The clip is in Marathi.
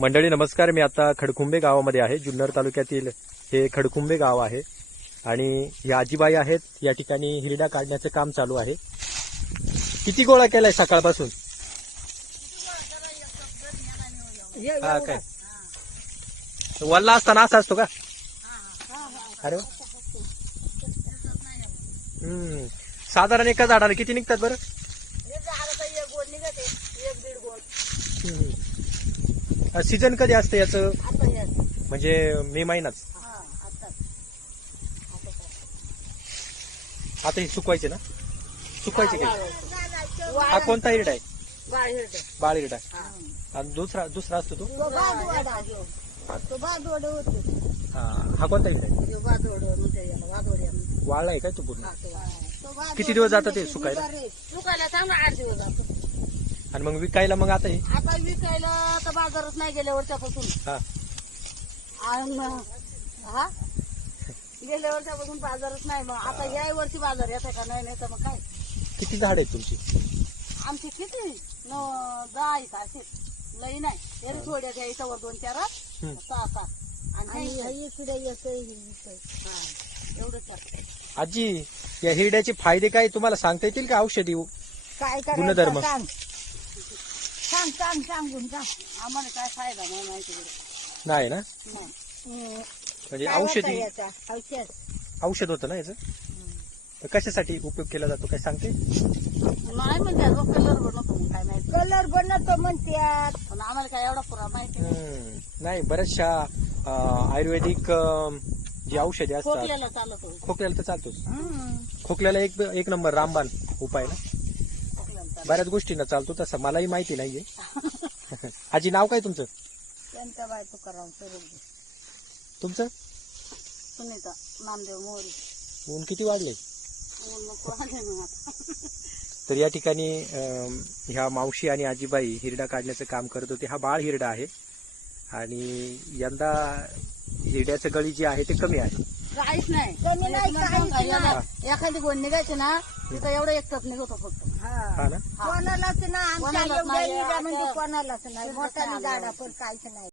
मंडळी नमस्कार. मी आता खडकुंबे गावामध्ये आहे. जुन्नर तालुक्यातील हे खडकुंबे गाव आहे आणि या आजीबाई आहेत. या ठिकाणी हिरडा काढण्याचं काम चालू आहे. किती गोळा केलाय सकाळपासून? हा काय? वल्ला असताना असा असतो का? अरे. हम्म. साधारण एका झाडाला किती निघतात बरं? सीझन कधी असतं याचं? म्हणजे मे महिनाच. आता. हे सुकवायचे ना? सुकवायचे काय हा कोणता हिरडा आहे? बाळ हिरडा आणि दुसरा दुसरा असतो तो? हा. हा कोणता हिरडा आहे? वाळला आहे काय तो पूर्ण? किती दिवस जातात ते सुकायला? सुकायला चांगला आठ दिवस जातो. आणि मग विकायला मग आता हे? आता विकायला तर बाजारच नाही गेल्या वर्षापासून हा. आणि हा? गेल्या वर्षापासून बाजारच नाही मग. आता या वर्षी बाजार येतो का नाही नाही तर मग काय? किती झाड आहेत तुमची? आमची किती? न दहा आहेत असे. लई नाही. तरी थोड्या त्या इथं वर दोन चार हम्म. सहा सात आणि एवढंच आहे. आजी या हिरड्याचे फायदे काय तुम्हाला सांगता येतील का? औषधी काय गुणधर्म. सांग. सांग सांग सांगून सांग आम्हाला काय फायदा नाही माहिती बरं. नाही ना नाही. म्हणजे काय होतं औषधी याचा? औषध औषध होतं ना याचं तर कशासाठी उपयोग केला जातो काय सांगते नाही म्हणजे अगं कलर बनवतो मग काय माहिती कलर बनवतो म्हणतात पण आम्हाला काय एवढा पुरा माहिती नाही. हम्म, नाही बऱ्याचशा अं, आयुर्वेदिक अं, जी औषधे असतात खोकल्याला चालत होतं. खोकल्याला तर चालतोच. खोकल्याला एक एक नंबर रामबाण उपाय ना. बऱ्याच गोष्टींना चालतो तसं. मलाही माहिती नाहीये. आजी नाव काय तुमचं? त्यांचा तुमचं? सुनीता नामदेव मोरी. ऊन किती वाढले? ऊन नको आले ना आता. तर या ठिकाणी अं, ह्या मावशी आणि आजीबाई हिरडा काढण्याचं काम करत होते. हा बाळ हिरडा आहे. आणि यंदा हिरड्याचं गळी जी आहे ते कमी आहे. काहीच नाही. काहीच एखादी गोण निघायची ना तिथं एवढं एकटच निघत फक्त. हा ना? कोणालाच ना आमच्या एवढ्या म्हणजे कोणालाच नाही कोणालाच मोठा नाही. गाडा आलं. पण काहीच नाही.